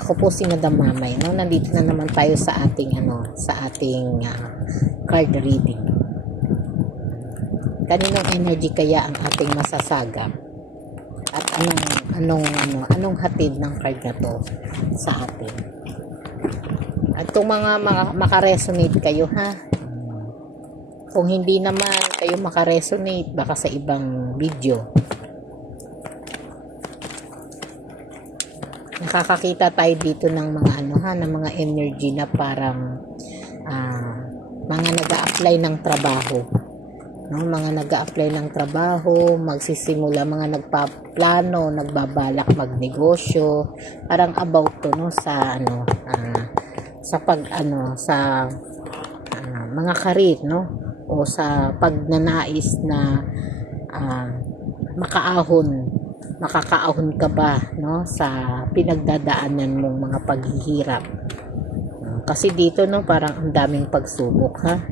Ako po si Madam Mamay, no? Nandito na naman tayo sa ating card reading. Kaninong energy kaya ang ating masasagap? At anong hatid ng card na to sa atin? At kung mga makaresonate kayo, ha? Kung hindi naman kayo makaresonate, baka sa ibang video. Nakakakita tayo dito ng mga ng mga energy na parang mga nag-a-apply ng trabaho, no? Mga nag-a-apply ng trabaho, magsisimula, mga nagpaplano, nagbabalak magnegosyo, parang about to, no, sa mga karir, no, o sa pagnanais na makakaahon ka ba, no, sa pinagdadaanan mong mga paghihirap. Kasi dito, no, parang ang daming pagsubok, ha.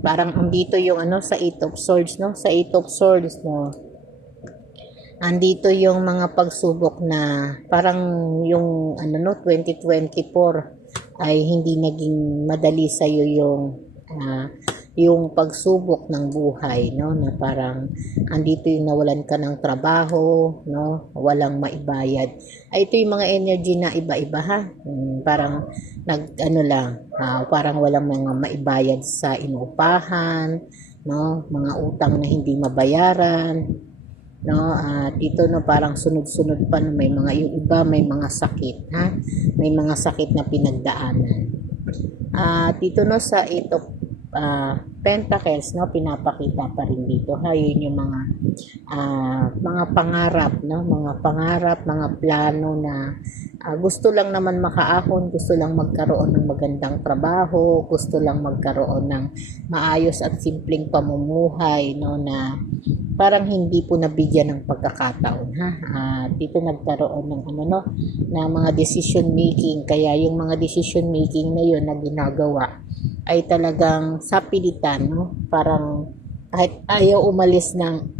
Parang andito yung sa Eight of Swords, no, sa Eight of Swords, no, andito yung mga pagsubok na parang yung 2024 ay hindi naging madali sa iyo yung pagsubok ng buhay, no, na parang andito yung nawalan ka ng trabaho, no, walang maibayad. Ay, ito yung mga energy na iba-iba, ha. Parang parang walang mga maibayad sa inuupahan, no, mga utang na hindi mabayaran, no, at ito, no, parang sunod-sunod pa, no, may yung iba may mga sakit, ha, may mga sakit na pinagdaanan. At dito, no, sa Eight of Pentacles, no, pinapakita pa rin dito, ha, yun yung mga pangarap, no, mga pangarap, mga plano na gusto lang naman makaahon, gusto lang magkaroon ng magandang trabaho, gusto lang magkaroon ng maayos at simpleng pamumuhay, no, na parang hindi po nabigyan ng pagkakataon, ha. Dito nagkaroon ng na mga decision making, kaya yung mga decision making na yun na ginagawa ay talagang sa pilitan, no, parang kahit ayaw umalis ng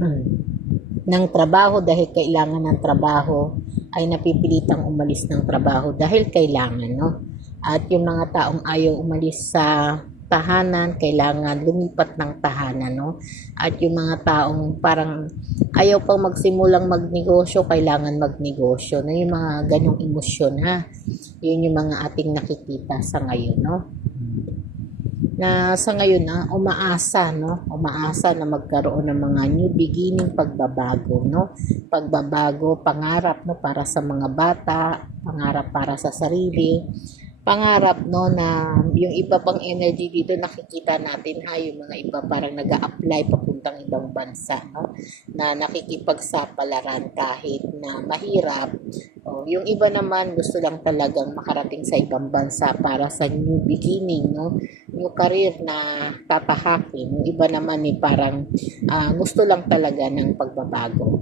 trabaho dahil kailangan ng trabaho, ay napipilitang umalis ng trabaho dahil kailangan, no. At yung mga taong ayaw umalis sa tahanan, kailangan lumipat ng tahanan, no. At yung mga taong parang ayaw pang magsimulang magnegosyo, kailangan magnegosyo, no. Yung mga ganong emosyon, ha, yun yung mga ating nakikita sa ngayon, no, na sa ngayon umaasa na magkaroon ng mga new beginning, pagbabago, no, pagbabago, pangarap, no, para sa mga bata, pangarap para sa sarili, pangarap, no, na yung iba pang energy dito nakikita natin, ha, yung mga iba parang nag-a-apply papuntang ibang bansa, no, na nakikipagsapalaran kahit na mahirap. Yung iba naman gusto lang talagang makarating sa ibang bansa para sa new beginning, no, new career na tatahakin. Yung iba naman parang gusto lang talaga ng pagbabago.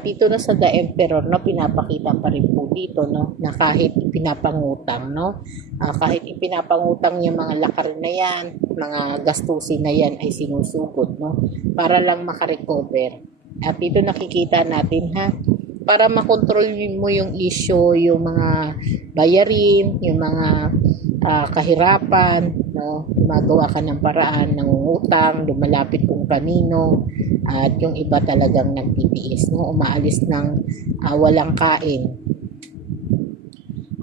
Dito na sa The Emperor, no, pinapakita pa rin po dito, no, na kahit ipinapangutang, no, kahit ipinapangutang yung mga lakar na yan, mga gastusin na yan ay sinusugod, no, para lang makarecover. At dito nakikita natin, ha, para makontrol mo yung issue, yung mga bayarin, yung mga kahirapan, no, magawa ka ng paraan, nangungutang, lumalapit kung kanino, at yung iba talagang nagtitiis, no, umaalis ng walang kain.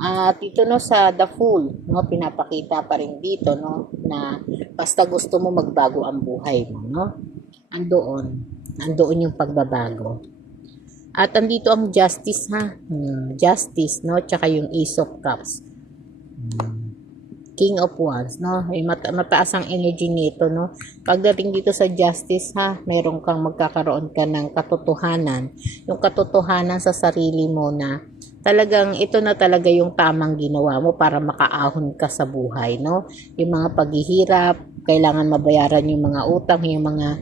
At dito, no, sa The Fool, no, pinapakita pa rin dito, no, na basta gusto mo magbago ang buhay mo, no, andoon yung pagbabago. At andito ang Justice, ha, Justice, no, tsaka yung Ace of Cups, King of Wands, no, ay mataas ang energy nito, no. Pagdating dito sa Justice, ha, meron kang magkakaroon ka ng katotohanan, yung katotohanan sa sarili mo na talagang ito na talaga yung tamang ginawa mo para makaahon ka sa buhay, no. Yung mga paghihirap, kailangan mabayaran yung mga utang, yung mga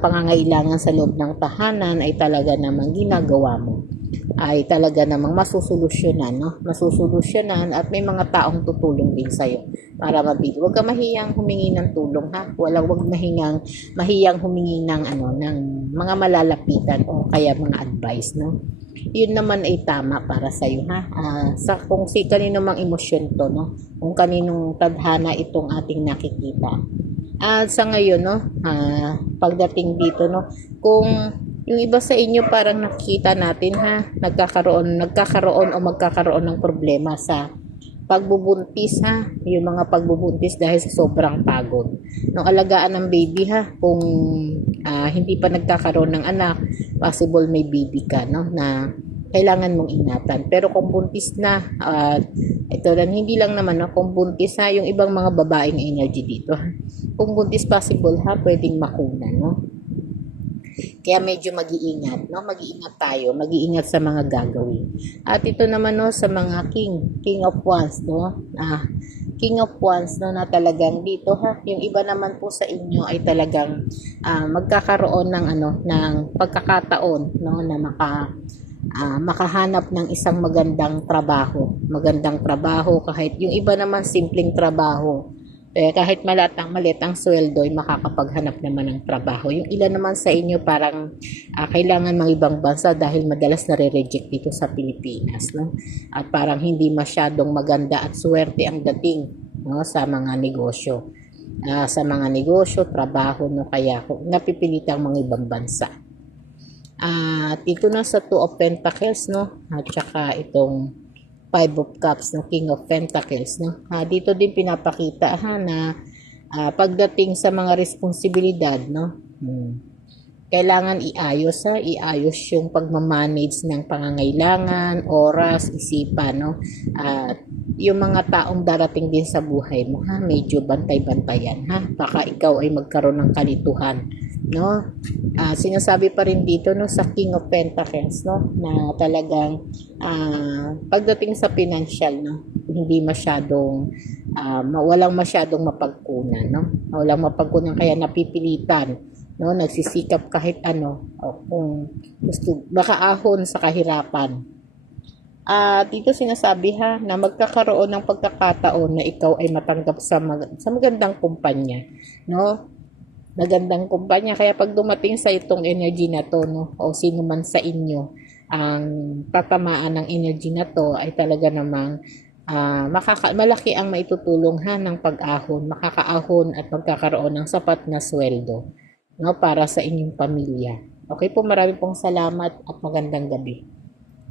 pangangailangan sa loob ng tahanan ay talaga namang ginagawa mo, ay talaga namang masusolusyonan, no? Masusolusyonan at may mga taong tutulong din sa'yo para mabili. Huwag ka mahiyang humingi ng tulong, ha? Huwag mahiyang humingi ng mga malalapitan o kaya mga advice, no? Yun naman ay tama para sa iyo, ha? Sa kung si kanino mang emosyon to, no? Kung kaninong tadhana itong ating nakikita. At sa ngayon, no, pagdating dito, no, kung yung iba sa inyo parang nakikita natin, ha, nagkakaroon o magkakaroon ng problema sa pagbubuntis, ha, yung mga pagbubuntis dahil sa sobrang pagod. Nung alagaan ng baby, ha, kung hindi pa nagkakaroon ng anak, possible may baby ka, no, na kailangan mong ingatan. Pero kung buntis na, ito lang, hindi lang naman, no, kung buntis, ha, yung ibang mga babaeng energy dito, ha. Kung buntis possible, ha, pwedeng makuna, no. Kaya medyo mag-iingat, no? Mag-iingat tayo, mag-iingat sa mga gagawin. At ito naman, no, sa mga king of wands, no? King of wands, no, na talagang dito, ha. Yung iba naman po sa inyo ay talagang magkakaroon ng ng pagkakataon, no, na makahanap ng isang magandang trabaho kahit yung iba naman simpleng trabaho. Kahit maliit ang sweldo ay makakapaghanap naman ng trabaho. Yung ilan naman sa inyo parang kailangan mga ibang bansa dahil madalas nare-reject dito sa Pilipinas, no? At parang hindi masyadong maganda at swerte ang dating, no, sa mga negosyo. Trabaho, no, kaya napipilitan ang mga ibang bansa. Dito na sa Two of Pentacles, no? At saka itong Five of Cups, no, King of Pentacles, no. Dito din pinapakita, ha, na pagdating sa mga responsibilidad, no, kailangan iayos yung pagmamanage ng pangangailangan, oras, isipan, no. At yung mga taong darating din sa buhay mo, ha, medyo bantay-bantayan, ha. Baka ikaw ay magkaroon ng kalituhan, no. Sinasabi pa rin dito, no, sa King of Pentacles, no, na talagang pagdating sa financial, no, hindi masyadong walang masyadong mapagkunan, no. Walang mapagkunan kaya napipilitan, no, nagsisikap kahit ano o kung gusto makaahon sa kahirapan. Dito sinasabi, ha, na magkakaroon ng pagkakataon na ikaw ay matanggap sa magandang kumpanya, no. Magandang kumpanya kaya pag dumating sa itong energy na to, no, o sino man sa inyo ang tatamaan ng energy na to ay talaga namang malaki ang maitutulong, ha, ng pag-ahon, makakaahon at magkakaroon ng sapat na sweldo, no, para sa inyong pamilya. Okay po, marami pong salamat at magandang gabi.